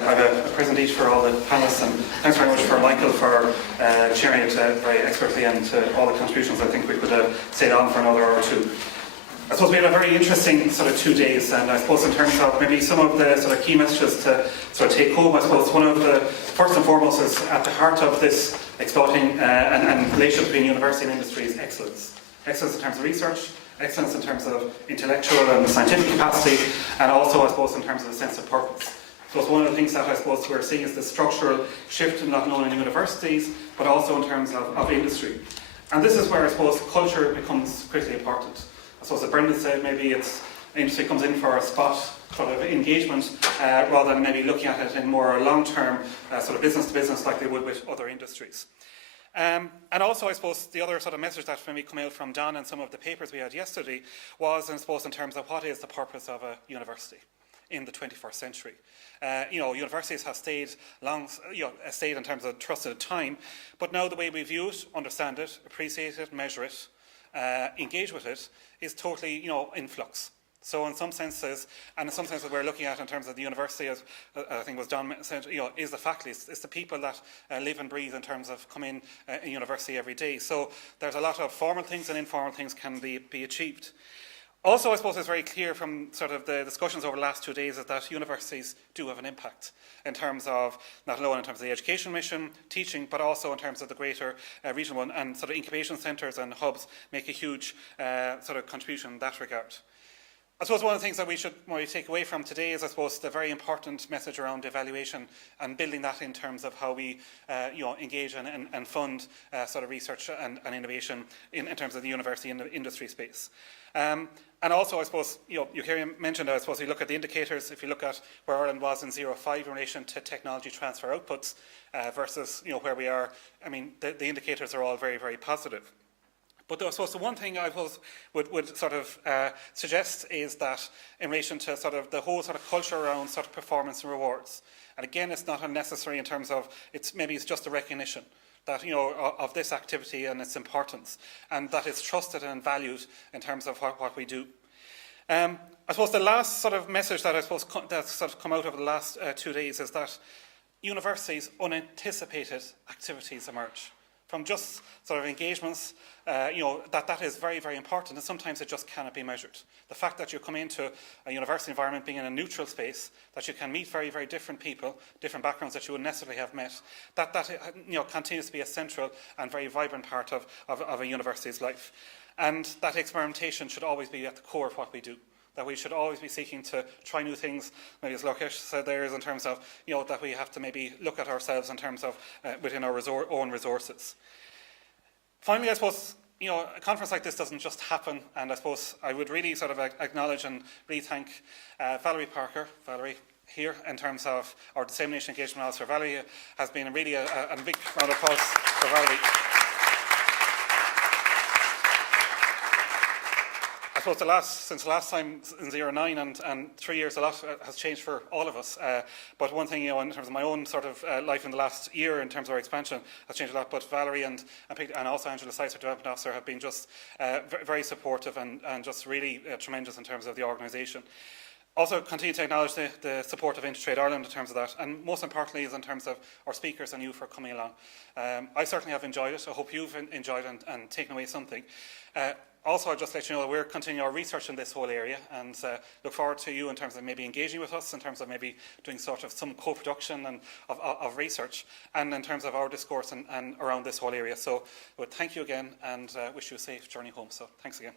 I have a present each for all the panelists, and thanks very much for Michael for chairing it very expertly, and all the contributions. I think we could stay on for another hour or two. I suppose we had a very interesting sort of 2 days, and I suppose in terms of maybe some of the sort of key messages to sort of take home, I suppose one of the first and foremost is at the heart of this exploiting and relationship between university and industry is excellence. Excellence in terms of research, excellence in terms of intellectual and scientific capacity, and also I suppose in terms of a sense of purpose. So it's one of the things that I suppose we're seeing is the structural shift not only in universities, but also in terms of industry. And this is where I suppose culture becomes critically important. I suppose as Brendan said, maybe it's industry comes in for a spot sort of engagement rather than maybe looking at it in more long-term sort of business to business like they would with other industries. And also I suppose the other sort of message that maybe come out from Don and some of the papers we had yesterday was I suppose in terms of what is the purpose of a university in the 21st century. Universities have stayed stayed in terms of trusted time, but now the way we view it, understand it, appreciate it, measure it, engage with it, is totally, in flux. So in some senses, and in some senses we're looking at in terms of the university, as I think was Don said, is the faculty, it's the people that live and breathe in terms of come in university every day. So there's a lot of formal things and informal things can be achieved. Also, I suppose it's very clear from sort of the discussions over the last 2 days is that universities do have an impact in terms of, not alone in terms of the education mission, teaching, but also in terms of the greater regional one, and sort of incubation centres and hubs make a huge sort of contribution in that regard. I suppose one of the things that we should take away from today is, I suppose, the very important message around evaluation and building that in terms of how we, engage and fund sort of research and innovation in terms of the university and the industry space. And also, I suppose, you hear him mentioned, I suppose, you look at the indicators, if you look at where Ireland was in 0-5 in relation to technology transfer outputs versus, where we are, I mean, the indicators are all very, very positive. But I suppose the one thing I would sort of suggest is that in relation to sort of the whole sort of culture around sort of performance and rewards, and again, it's not unnecessary in terms of, it's just a recognition that, of this activity and its importance, and that it's trusted and valued in terms of what we do. I suppose the last sort of message that I suppose that's sort of come out of the last 2 days is that universities' unanticipated activities emerge from just sort of engagements, that is very, very important, and sometimes it just cannot be measured. The fact that you come into a university environment being in a neutral space, that you can meet very, very different people, different backgrounds that you would necessarily have met, that continues to be a central and very vibrant part of a university's life. And that experimentation should always be at the core of what we do. That we should always be seeking to try new things, maybe as Lokesh said there is in terms of, that we have to maybe look at ourselves in terms of within our own resources. Finally, I suppose, a conference like this doesn't just happen, and I suppose I would really sort of acknowledge and really thank Valerie Parker, here, in terms of our Dissemination Engagement Officer. Valerie has been really a big round of applause for Valerie. I suppose since the last time in 09 and 3 years, a lot has changed for all of us. But one thing, in terms of my own sort of life in the last year, in terms of our expansion, has changed a lot. But Valerie and also Angela Sice, our development officer, have been just very supportive and just really tremendous in terms of the organisation. Also continue to acknowledge the support of IntertradeIreland in terms of that, and most importantly is in terms of our speakers and you for coming along. I certainly have enjoyed it. I hope you've enjoyed it and taken away something. Also, I'll just let you know that we're continuing our research in this whole area, and look forward to you in terms of maybe engaging with us, in terms of maybe doing sort of some co-production and of research, and in terms of our discourse and around this whole area. So, thank you again, and wish you a safe journey home. So, thanks again.